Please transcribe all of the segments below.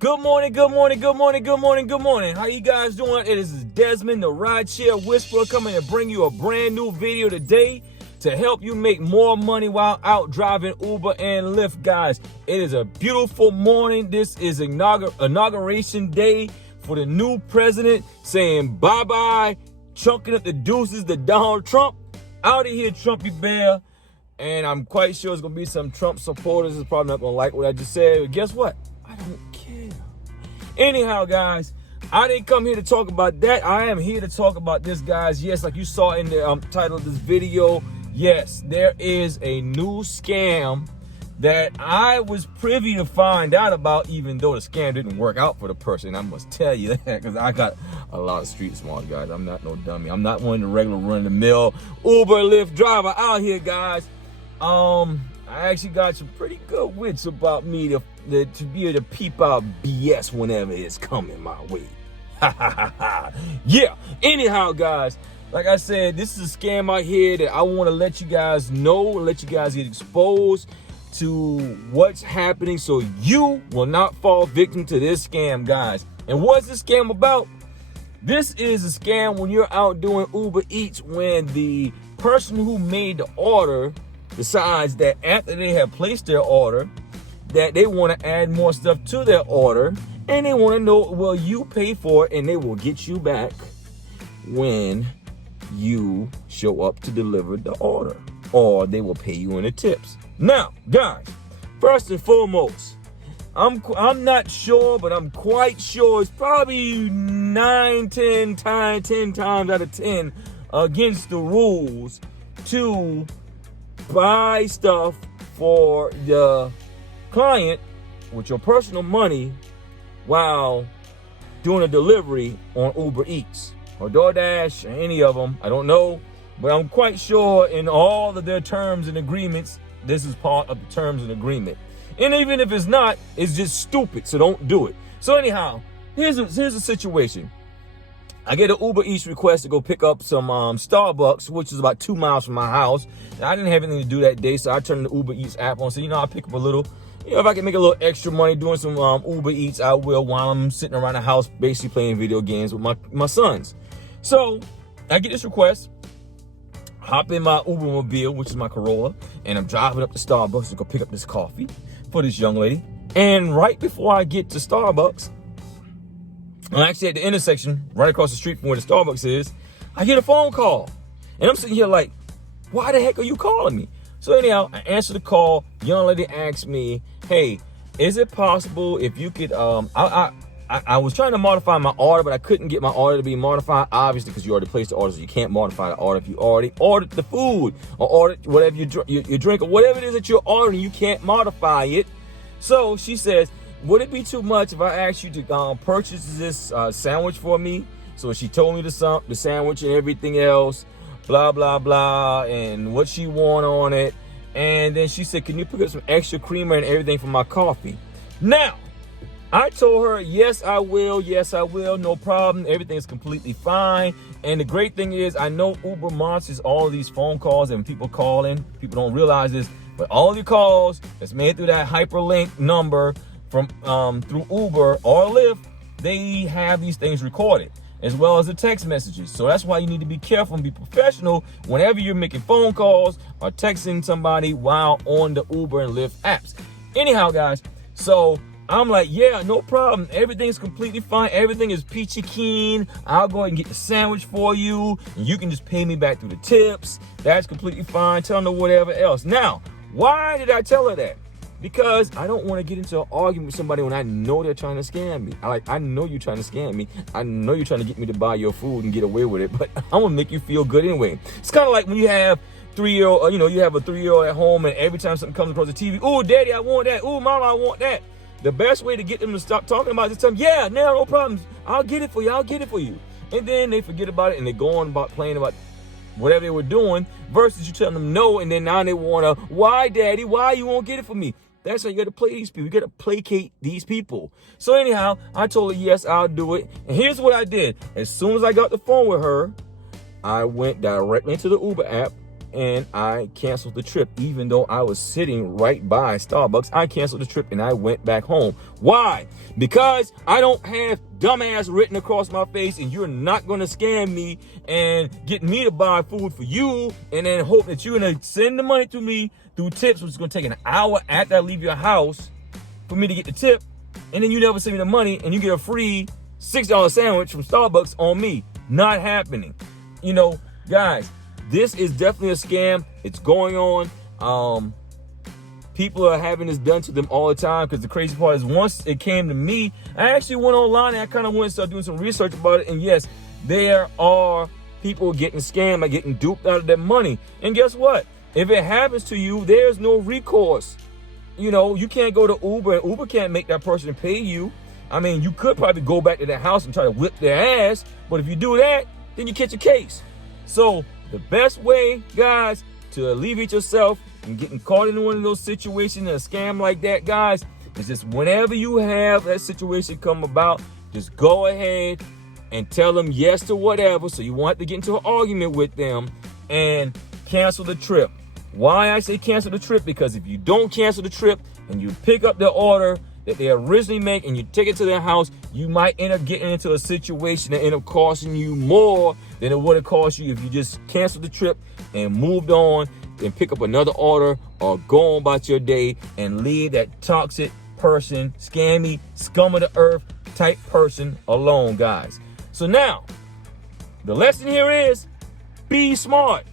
Good morning, good morning, good morning, good morning, good morning. How you guys doing? It is Desmond, the Rideshare Whisperer, coming to bring you a brand new video today to help you make more money while out driving Uber and Lyft, guys. It is a beautiful morning. This is inauguration day for the new president, saying bye-bye, chunking up the deuces to Donald Trump. Out of here, Trumpy Bear. And I'm quite sure it's going to be some Trump supporters who's probably not going to like what I just said. But guess what? I don't care. Anyhow, guys, I didn't come here to talk about that. I am here to talk about this, guys. Yes, like you saw in the title of this video, yes, there is a new scam that I was privy to find out about, even though the scam didn't work out for the person. I must tell you that, because I got a lot of street smart, guys. I'm not no dummy. I'm not one of the regular run-of-the-mill Uber, Lyft driver out here, guys. I actually got some pretty good wits about me to be able to peep out BS whenever it's coming my way. Yeah. Anyhow, guys, like I said, this is a scam out here that I want to let you guys know, let you guys get exposed to what's happening so you will not fall victim to this scam, guys. And what's this scam about? This is a scam when you're out doing Uber Eats, when the person who made the order decides that after they have placed their order, that they want to add more stuff to their order, and they want to know, will you pay for it? And they will get you back when you show up to deliver the order, or they will pay you in the tips. Now, guys, first and foremost, I'm not sure, but I'm quite sure it's probably 10 times out of 10 against the rules to buy stuff for the client with your personal money while doing a delivery on Uber Eats or DoorDash or any of them. I don't know, but I'm quite sure in all of their terms and agreements, this is part of the terms and agreement. And even if it's not, it's just stupid, so don't do it. So anyhow, here's a situation. I get an Uber Eats request to go pick up some Starbucks, which is about 2 miles from my house. And I didn't have anything to do that day, so I turned the Uber Eats app on. So, I'll pick up a little, if I can make a little extra money doing some Uber Eats, I will, while I'm sitting around the house basically playing video games with my sons. So I get this request, hop in my Ubermobile, which is my Corolla, and I'm driving up to Starbucks to go pick up this coffee for this young lady. And right before I get to Starbucks, I'm actually at the intersection right across the street from where the Starbucks is, I get a phone call. And I'm sitting here like, why the heck are you calling me? So anyhow, I answer the call. Young lady asks me, hey, is it possible if you could, I was trying to modify my order, but I couldn't get my order to be modified, obviously, because you already placed the order, so you can't modify the order. If you already ordered the food or ordered whatever you drink or whatever it is that you're ordering, you can't modify it. So she says, would it be too much if I asked you to purchase this sandwich for me? So she told me the sandwich and everything else, blah, blah, blah, and what she want on it. And then she said, can you pick up some extra creamer and everything for my coffee? Now, I told her, yes, I will, no problem. Everything's completely fine. And the great thing is, I know Uber monitors all these phone calls and people calling. People don't realize this, but all the calls that's made through that hyperlink number from through Uber or Lyft, they have these things recorded, as well as the text messages. So that's why you need to be careful and be professional whenever you're making phone calls or texting somebody while on the Uber and Lyft apps. Anyhow, guys, so I'm like, yeah, no problem. Everything's completely fine. Everything is peachy keen. I'll go ahead and get the sandwich for you, and you can just pay me back through the tips. That's completely fine. Tell them whatever else. Now, why did I tell her that? Because I don't want to get into an argument with somebody when I know they're trying to scam me. I know you're trying to scam me. I know you're trying to get me to buy your food and get away with it, but I'm going to make you feel good anyway. It's kind of like when you have you have a 3-year-old at home, and every time something comes across the TV, oh, daddy, I want that. Oh, mama, I want that. The best way to get them to stop talking about it is tell them, yeah, no problems. I'll get it for you. And then they forget about it and they go on about playing about whatever they were doing, versus you telling them no, and then now they want to, why, daddy, why you won't get it for me? That's how you got to play these people. You got to placate these people. So anyhow, I told her, yes, I'll do it. And here's what I did. As soon as I got the phone with her, I went directly into the Uber app, and I canceled the trip. Even though I was sitting right by Starbucks, I canceled the trip and I went back home. Why? Because I don't have dumbass written across my face, and you're not going to scam me and get me to buy food for you and then hope that you're going to send the money to me through tips, which is going to take an hour after I leave your house for me to get the tip, and then you never send me the money and you get a free $6 sandwich from Starbucks on me. Not happening. You know, guys, this is definitely a scam. It's going on. People are having this done to them all the time, because the crazy part is, once it came to me, I actually went online and I kind of went and started doing some research about it. And yes, there are people getting scammed, like getting duped out of their money. And guess what? If it happens to you, there's no recourse. You know, you can't go to Uber, and Uber can't make that person pay you. I mean, you could probably go back to their house and try to whip their ass, but if you do that, then you catch a case. So the best way, guys, to alleviate yourself from getting caught in one of those situations, a scam like that, guys, is just whenever you have that situation come about, just go ahead and tell them yes to whatever, so you won't have to get into an argument with them, and cancel the trip. Why I say cancel the trip? Because if you don't cancel the trip and you pick up the order that they originally make and you take it to their house, you might end up getting into a situation that end up costing you more than it would have cost you if you just canceled the trip and moved on and pick up another order, or go on about your day and leave that toxic person, scammy, scum of the earth type person alone, guys. So now, the lesson here is, be smart.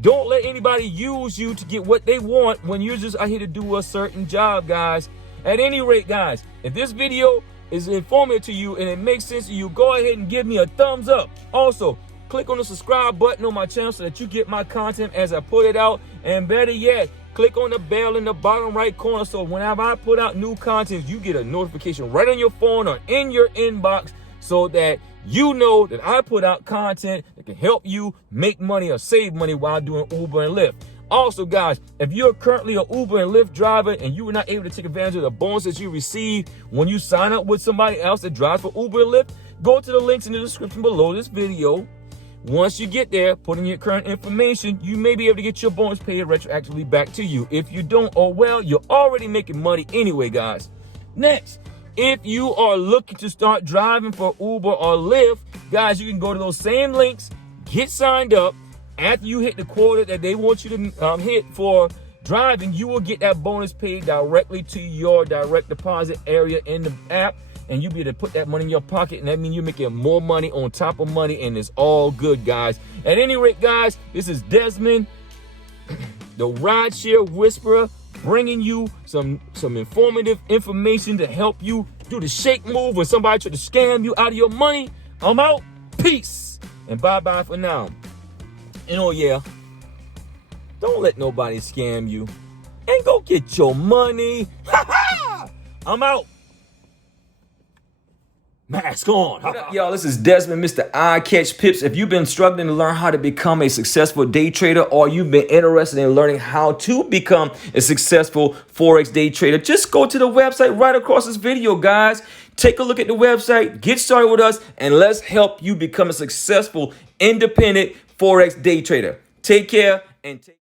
Don't let anybody use you to get what they want when you're just out here to do a certain job, guys. At any rate, guys, if this video is informative to you and it makes sense to you, go ahead and give me a thumbs up. Also, click on the subscribe button on my channel so that you get my content as I put it out. And better yet, click on the bell in the bottom right corner, so whenever I put out new content, you get a notification right on your phone or in your inbox, so that you know that I put out content that can help you make money or save money while doing Uber and Lyft. Also, guys, if you're currently an Uber and Lyft driver and you were not able to take advantage of the bonuses you receive when you sign up with somebody else that drives for Uber and Lyft, go to the links in the description below this video. Once you get there, put in your current information, you may be able to get your bonus paid retroactively back to you. If you don't, oh well, you're already making money anyway, guys. Next, if you are looking to start driving for Uber or Lyft, guys, you can go to those same links, get signed up. After you hit the quota that they want you to hit for driving, you will get that bonus paid directly to your direct deposit area in the app, and you'll be able to put that money in your pocket, and that means you're making more money on top of money, and it's all good, guys. At any rate, guys, this is Desmond, the Rideshare Whisperer, bringing you some informative information to help you do the shake move when somebody tries to scam you out of your money. I'm out. Peace. And bye-bye for now. And oh yeah, don't let nobody scam you. And go get your money. Ha ha! I'm out. Mask on. What up, y'all? This is Desmond, Mr. I Catch Pips. If you've been struggling to learn how to become a successful day trader, or you've been interested in learning how to become a successful Forex day trader, just go to the website right across this video, guys. Take a look at the website, get started with us, and let's help you become a successful, independent Forex day trader. Take care and take